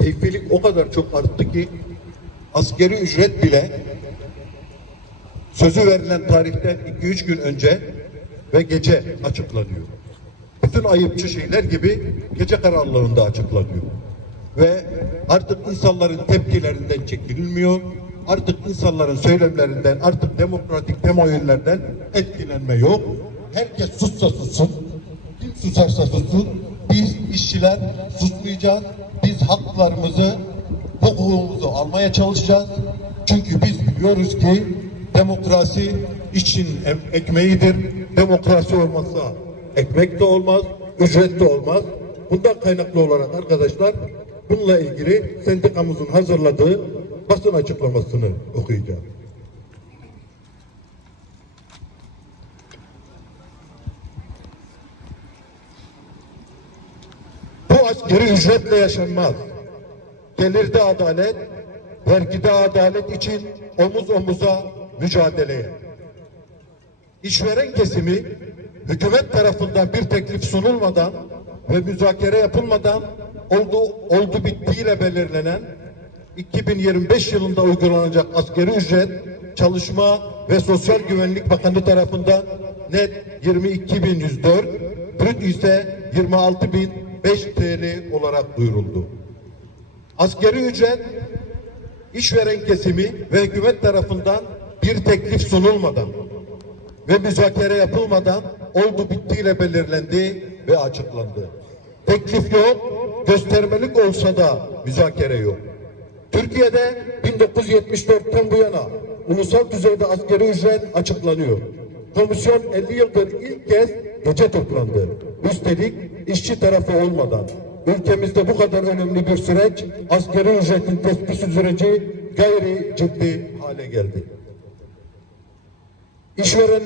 keyfilik o kadar çok arttı ki askeri ücret bile sözü verilen tarihten 2-3 gün önce ve gece açıklanıyor. Bütün ayıpçı şeyler gibi gece karanlığında açıklanıyor. Ve artık insanların tepkilerinden çekilmiyor. Artık insanların söylemlerinden, artık demokratik temayüllerden etkilenme yok. Herkes sussa sussun. Kim susarsa sussun. Biz işçiler susmayacağız. Biz haklarımızı, hukukumuzu almaya çalışacağız. Çünkü biz biliyoruz ki demokrasi için ekmeğidir. Demokrasi olmazsa ekmek de olmaz, ücret de olmaz. Bundan kaynaklı olarak arkadaşlar bununla ilgili sendikamızın hazırladığı basın açıklamasını okuyacağım. Bu ücretle yaşanmaz. Gelirde adalet, vergide adalet için omuz omuza mücadeleye. İşveren kesimi hükümet tarafından bir teklif sunulmadan ve müzakere yapılmadan oldu, oldu bittiğiyle belirlenen 2025 yılında uygulanacak askeri ücret Çalışma ve Sosyal Güvenlik Bakanı tarafından net 22.104, brüt ise 26.005 TL olarak duyuruldu. Askeri ücret işveren kesimi ve hükümet tarafından bir teklif sunulmadan ve müzakere yapılmadan oldu bittiğiyle belirlendi ve açıklandı. Teklif yok, göstermelik olsa da müzakere yok. Türkiye'de 1974'ten bu yana ulusal düzeyde askeri ücret açıklanıyor. Komisyon 50 yıldır ilk kez gece toplandı. Üstelik işçi tarafı olmadan. Ülkemizde bu kadar önemli bir süreç askeri ücretin tespit süreci gayri ciddi hale geldi. İşveren